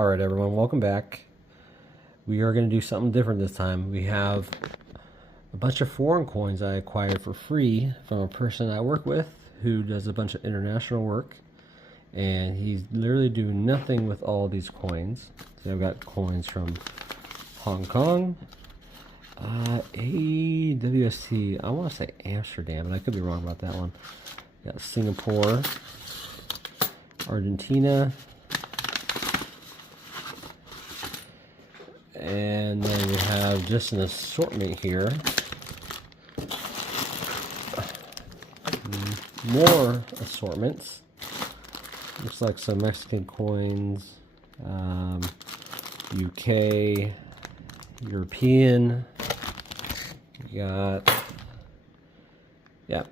Alright everyone, welcome back. We are going to do something different this time. We have a bunch of foreign coins I acquired for free from a person I work with who does a bunch of international work. And he's literally doing nothing with all these coins. So I've got coins from Hong Kong, AWST, I want to say Amsterdam, but I could be wrong about that one. Got Singapore, Argentina, and then we have just an assortment here. More assortments. Looks like some Mexican coins, UK, European. We got, yeah,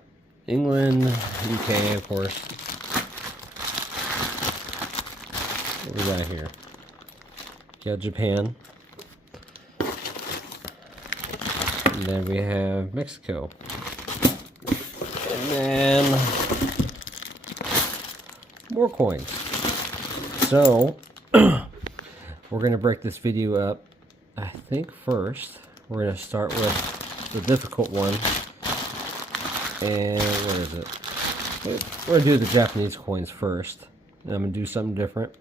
England, UK, of course. What we got here? Got Japan. And then we have Mexico. And then more coins. So we're going to break this video up. I think first we're going to start with the difficult one. And where is it? We're going to do the Japanese coins first. And I'm going to do something different.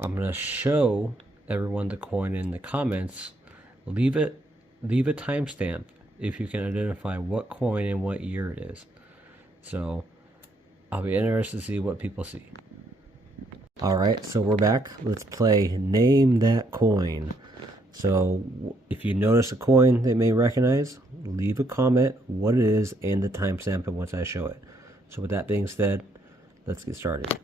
I'm going to show everyone the coin in the comments. Leave a timestamp if you can identify what coin and what year it is. So I'll be interested to see what people see. Alright, so we're back. Let's play Name That Coin. So if you notice a coin they may recognize, leave a comment what it is and the timestamp in which I show it. So with that being said, let's get started.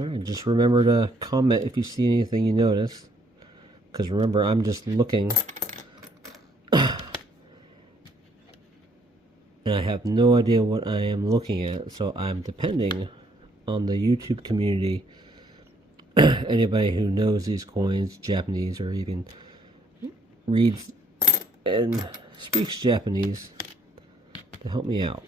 Alright, just remember to comment if you see anything you notice. Because remember, I'm just looking. And I have no idea what I am looking at. So I'm depending on the YouTube community. Anybody who knows these coins, Japanese, or even reads and speaks Japanese to help me out.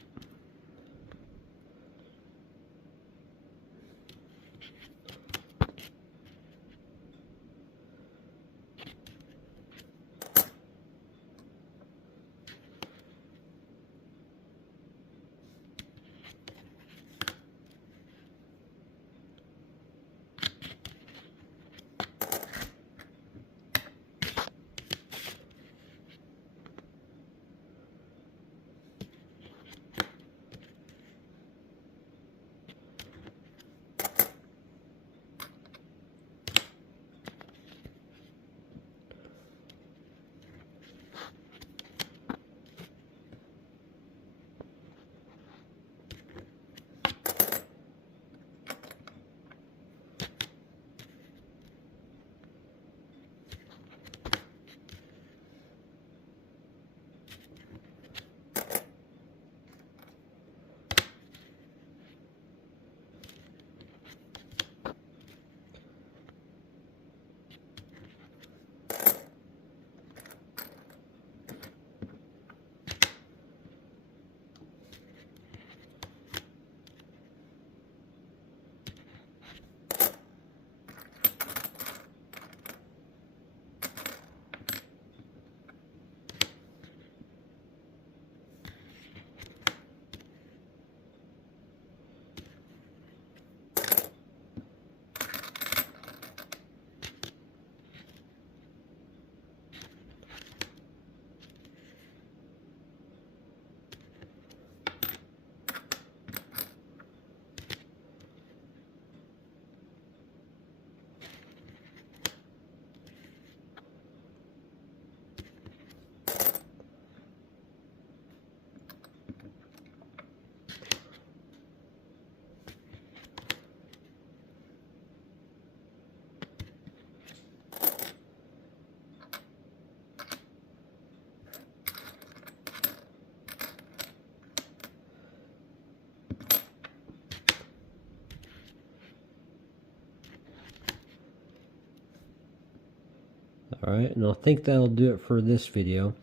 Alright, and I think that'll do it for this video.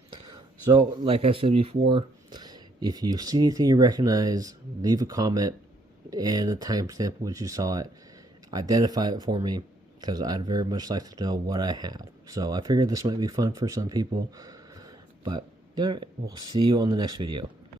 So, like I said before, if you see anything you recognize, leave a comment and a timestamp in which you saw it. Identify it for me, because I'd very much like to know what I have. So I figured this might be fun for some people. But, alright, we'll see you on the next video.